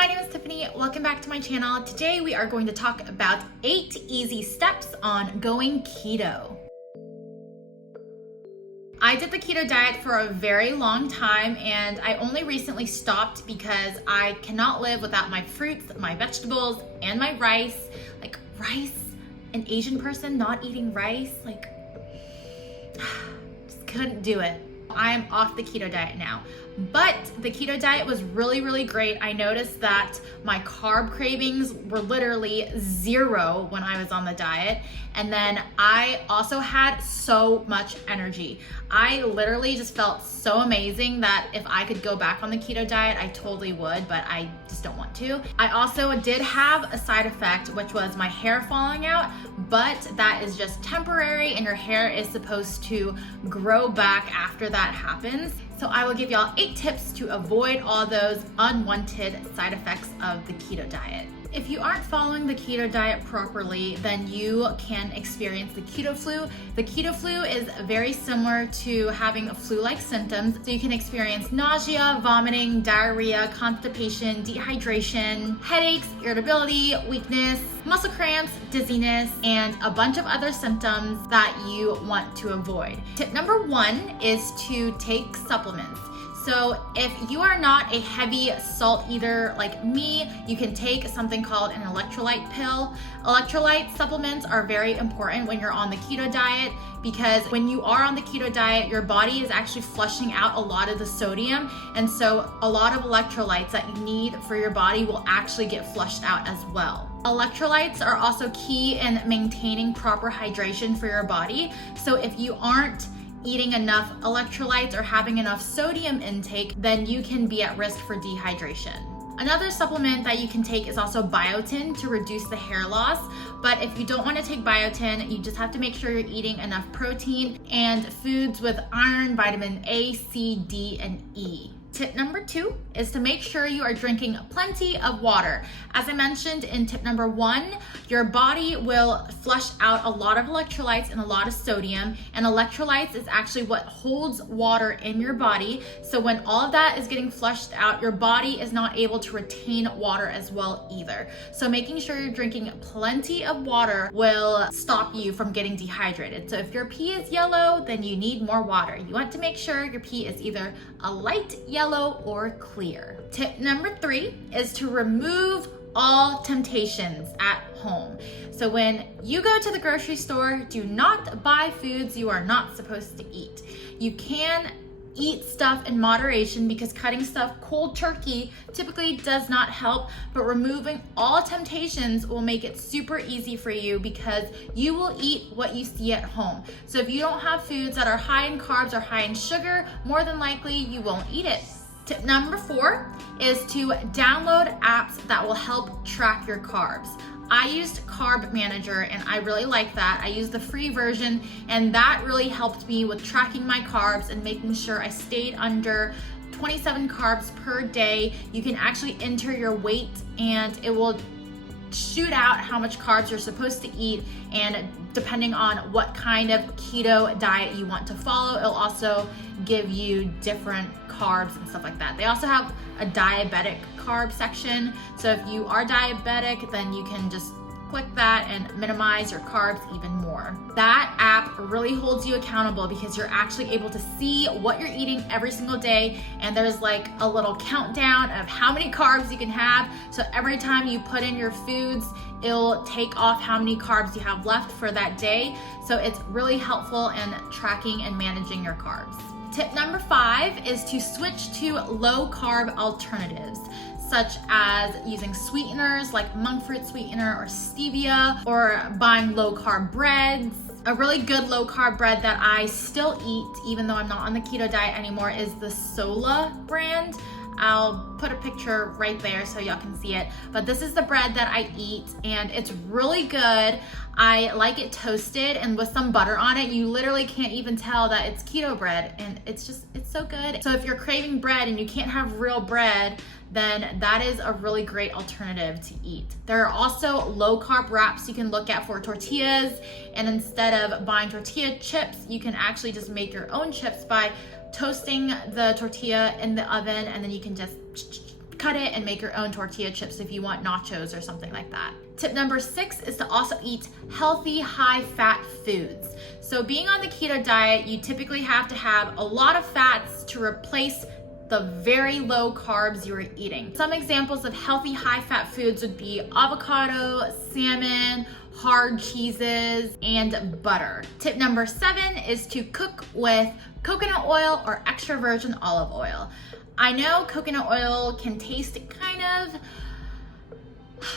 my name is Tiffany. Welcome back to my channel. Today we are going to talk about 8 easy steps on going keto. I did the keto diet for a very long time and I only recently stopped because I cannot live without my fruits, my vegetables, and my rice. Like rice, an Asian person not eating rice, like just couldn't do it. I am off the keto diet now, but the keto diet was really great. I noticed that my carb cravings were literally 0 when I was on the diet. And then I also had so much energy. I literally just felt so amazing that if I could go back on the keto diet, I totally would, but I just don't want to. I also did have a side effect, which was my hair falling out, but that is just temporary and your hair is supposed to grow back after that happens. So I will give y'all 8 tips to avoid all those unwanted side effects of the keto diet. If you aren't following the keto diet properly, then you can experience the keto flu. The keto flu is very similar to having flu-like symptoms. So you can experience nausea, vomiting, diarrhea, constipation, dehydration, headaches, irritability, weakness, muscle cramps, dizziness, and a bunch of other symptoms that you want to avoid. Tip number 1 is to take supplements. So if you are not a heavy salt eater like me, you can take something called an electrolyte pill. Electrolyte supplements are very important when you're on the keto diet because when you are on the keto diet, your body is actually flushing out a lot of the sodium. And so a lot of electrolytes that you need for your body will actually get flushed out as well. Electrolytes are also key in maintaining proper hydration for your body. So if you aren't eating enough electrolytes or having enough sodium intake, then you can be at risk for dehydration. Another supplement that you can take is also biotin to reduce the hair loss. But if you don't want to take biotin, you just have to make sure you're eating enough protein and foods with iron, vitamin A, C, D, and E. Tip number 2 is to make sure you are drinking plenty of water. As I mentioned in tip number 1, your body will flush out a lot of electrolytes and a lot of sodium, and electrolytes is actually what holds water in your body. So when all of that is getting flushed out, your body is not able to retain water as well either. So making sure you're drinking plenty of water will stop you from getting dehydrated. So if your pee is yellow, then you need more water. You want to make sure your pee is either a light yellow or clear. Tip number 3 is to remove all temptations at home. So when you go to the grocery store, do not buy foods you are not supposed to eat. You can eat stuff in moderation because cutting stuff cold turkey typically does not help, but removing all temptations will make it super easy for you because you will eat what you see at home. So if you don't have foods that are high in carbs or high in sugar, more than likely you won't eat it. Tip number 4 is to download apps that will help track your carbs. I used Carb Manager and I really like that. I used the free version and that really helped me with tracking my carbs and making sure I stayed under 27 carbs per day. You can actually enter your weight and it will shoot out how much carbs you're supposed to eat, and depending on what kind of keto diet you want to follow, it'll also give you different carbs and stuff like that. They also have a diabetic carb section, so if you are diabetic, then you can just click that and minimize your carbs even more. That app really holds you accountable because you're actually able to see what you're eating every single day, and there's like a little countdown of how many carbs you can have. So every time you put in your foods, it'll take off how many carbs you have left for that day. So it's really helpful in tracking and managing your carbs. Tip number 5 is to switch to low carb alternatives, such as using sweeteners like monk fruit sweetener or stevia, or buying low carb breads. A really good low carb bread that I still eat, even though I'm not on the keto diet anymore, is the Sola brand. I'll put a picture right there so y'all can see it. But this is the bread that I eat and it's really good. I like it toasted and with some butter on it. You literally can't even tell that it's keto bread, and it's so good. So if you're craving bread and you can't have real bread, then that is a really great alternative to eat. There are also low carb wraps you can look at for tortillas, and instead of buying tortilla chips, you can actually just make your own chips by toasting the tortilla in the oven, and then you can just cut it and make your own tortilla chips if you want nachos or something like that. Tip number 6 is to also eat healthy, high-fat foods. So being on the keto diet, you typically have to have a lot of fats to replace the very low carbs you were eating. Some examples of healthy, high-fat foods would be avocado, salmon, hard cheeses, and butter. Tip number 7 is to cook with coconut oil or extra virgin olive oil. I know coconut oil can taste kind of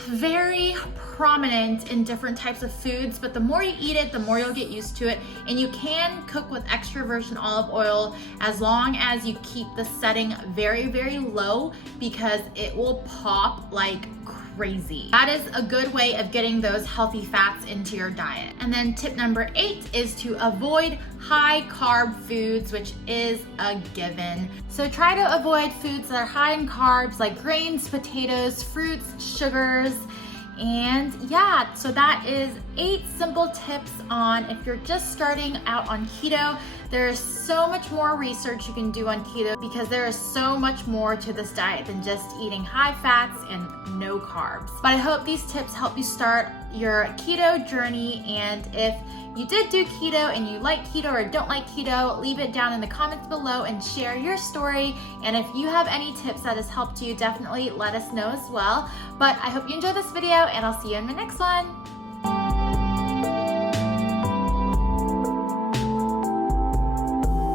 very prominent in different types of foods, but the more you eat it, the more you'll get used to it. And you can cook with extra virgin olive oil as long as you keep the setting very, very low, because it will pop like crazy. That is a good way of getting those healthy fats into your diet. And then tip number 8 is to avoid high carb foods, which is a given. So try to avoid foods that are high in carbs like grains, potatoes, fruits, sugars. And yeah, so that is 8 simple tips on if you're just starting out on keto. There is so much more research you can do on keto because there is so much more to this diet than just eating high fats and no carbs. But I hope these tips help you start your keto journey. And if you did do keto and you like keto or don't like keto, leave it down in the comments below and share your story. And if you have any tips that has helped you, definitely let us know as well. But I hope you enjoyed this video, and I'll see you in the next one.